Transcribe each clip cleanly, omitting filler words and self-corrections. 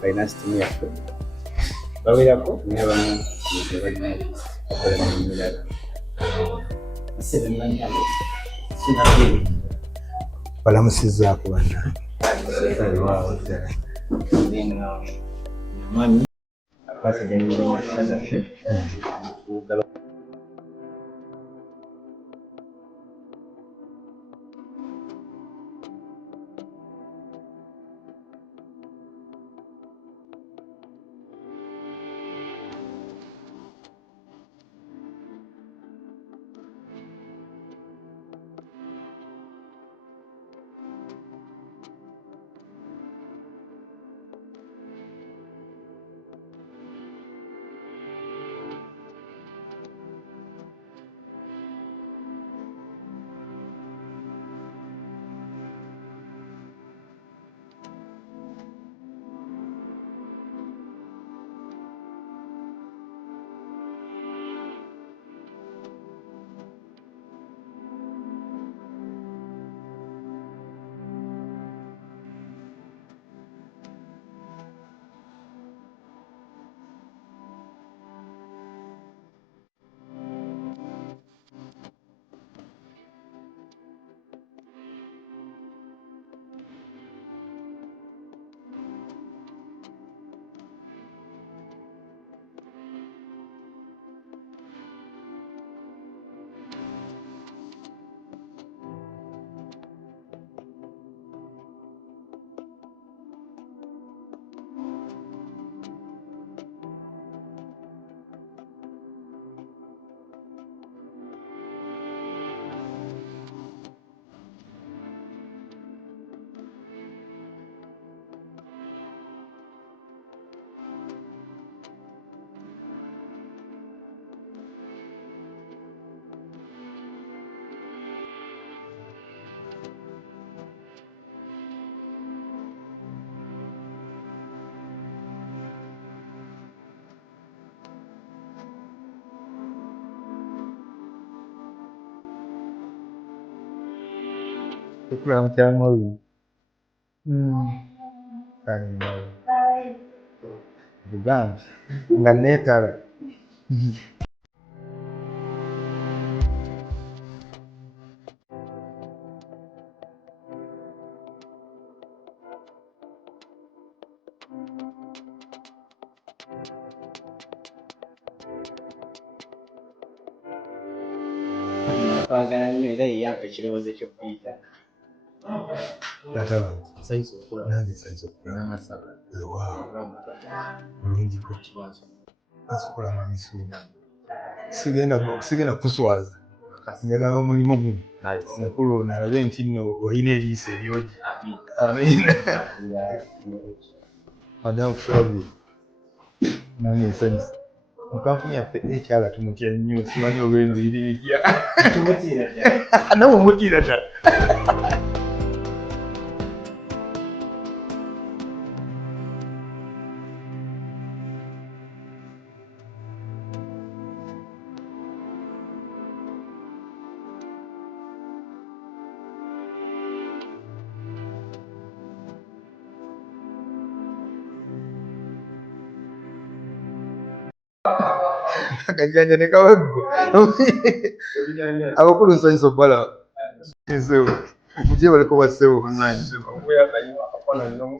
finance team yaffe bawerako n'abamu balina akola mu mirala balamusizzaako bannange mwami akwasaganyira Nsasagge kurang macam mau. Kan juga nggak netar. Pagano ini yang kecil masih cepet. Datang. Saya suka. Nanti saya suka. Nama salah. Wow. Mungkin kok. Asukura mamisu. Sigena kuswaza. Sigena umulimo. Nice. Nakuru na Argentina ohine lise yoji. Amen. Madam Fabi. Nani sense. Kampuni ya HR tumutia news mani ogenzi ilikia. Tumutia. Na mumutia ta. Kajanja ne kawago abakulu nsanyisa bala nsewo kuje baliko basewo online obuya kayima akapana nno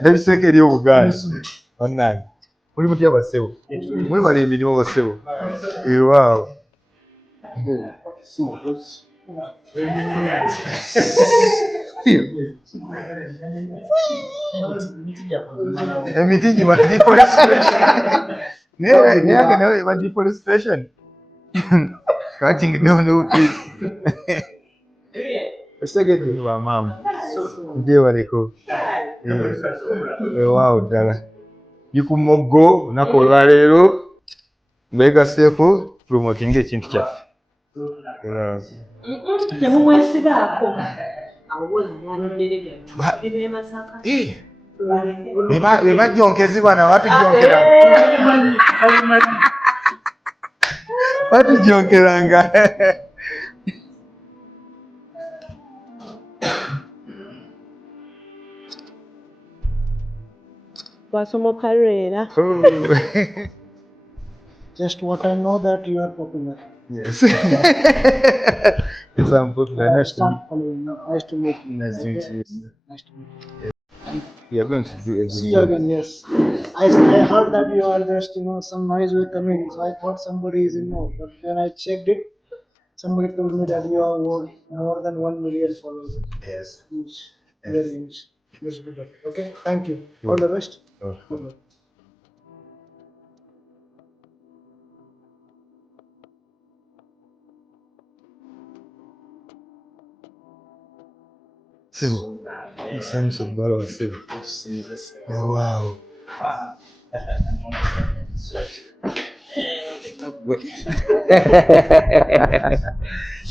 ndabiseke eri obuganda online muri mutya basewo muri bali emirimu basewo wow Meeting ma deforestation. Ne ma deforestation. Cutting down the trees. Usage tu wa mama. Ndio waliko. Wow dala. Biku Mogo nakola lero. Mbega seko promoting ekintu kyaffe. Temumwesigako. Beba jonkezi bana watu jonkera. Watu jonkeranga. Just what I know that you are popular. Yes. Yes, I'm popular. Nice to meet you. Nice to meet you. Nice to meet you. We are going to do everything. See you again, yes. I heard that you are just, some noise was coming, so I thought somebody is involved. But when I checked it, somebody told me that you are more than 1 million followers. Yes. Huge. Very huge. Let's do that. Okay, thank you. All the best. Good. Civil. In sense of battle, civil. Wow.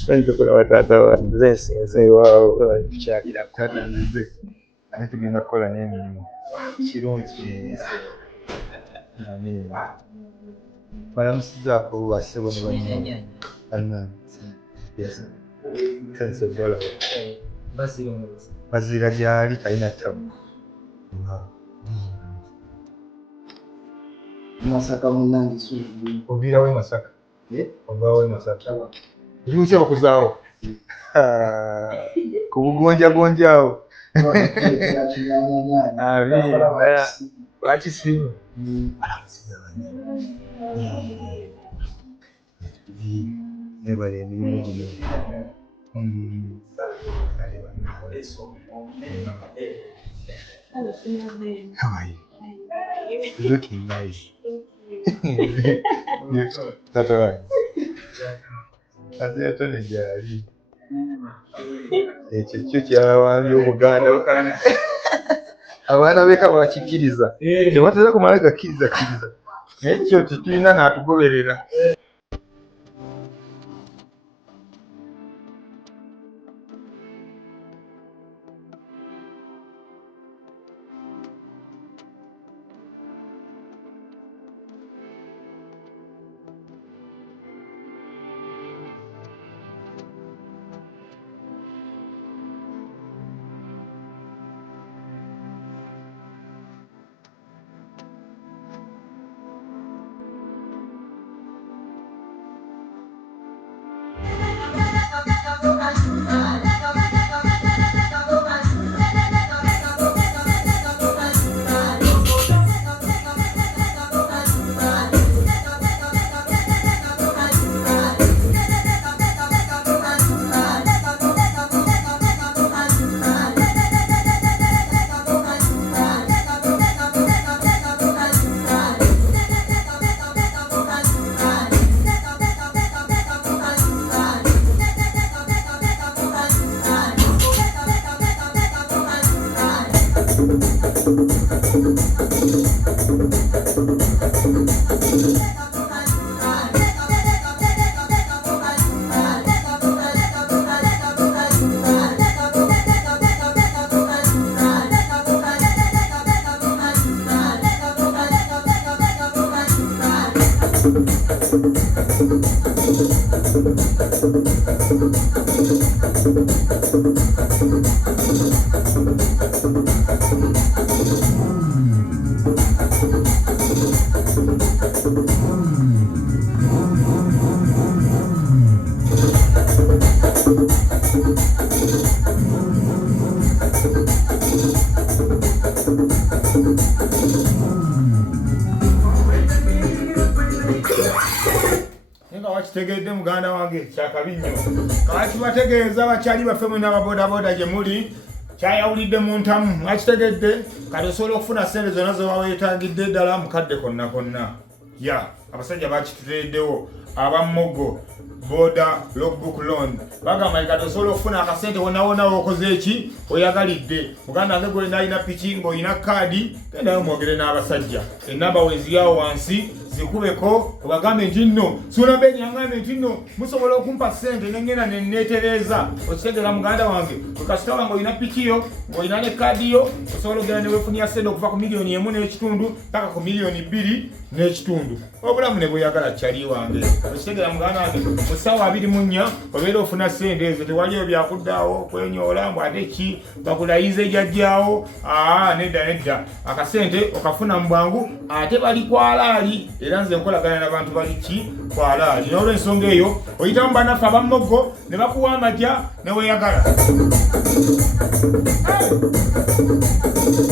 Thank you for what I thought. This is a wow. Check it out. I think you're not calling him. She don't. I mean, but I'm still who I still want to run. And yes, sense of battle. Bazira gyali talina tabu. Masaka munange sulu. Ovirawo e Masaka. Ovaawo e Masaka. Oluusi abakuzaawo. Ku bugonjagonjawo. Lwaki simu? Nebale emirimu gino. How are you? You're looking nice. That's all right. Ate gyali. Ekyo kyo kyawambye Obuganda. Abaana beka bakikkiriza. Tebatera kumala gakkiriza. Ekyo tetulina n'atugoberera. Wakitegedde muganda wange kyakabi nnyo. Kati bategeeza bakyali baffe mwena ababodaboda gye muli kyayawulidde mu ntamu. Mwakitegedde kati osobola okufuna ssente zonna ze waba weetaagidde ddala mukadde konna. Abasajja bakitutereddewo aba Mogo Boda Logbook loan. Bagamba kati osobola okufuna akasente wonna okoze eki oyagalidde. Muganda wange gwe nalina piki ng'olina kaadi gendayo mwogere n'abasajja. Ennamba weziryawo wansi zikubeko obagambe nti nno Suuna Benya yangambe nti nno musobola okumpa ssente nengenda neneetereza. Okitegeera muganda wange kasita wange olina pikiyo ng'olina ne kaadiyo osobola okugenda ne weefunira ssente okuva ku $1.5 million paka ku $2 million n'ekitundu obulamu ne bweyagala kyali wange okitegera muganda wange mu ssaawa 24 obeera ofuna ssente ezo tewaliyo byakuddaawo kwenyoola mbw ate ki bakulayiza ejjajjaawo nedda akasente okafuna mu bwangu ate bali kwalaali era nze nkolagana n'abantu bali ki kwalaali n'olw'ensonga eyo oyitamu bannaffe abammogo ne bakuwa amajja ne weeyagala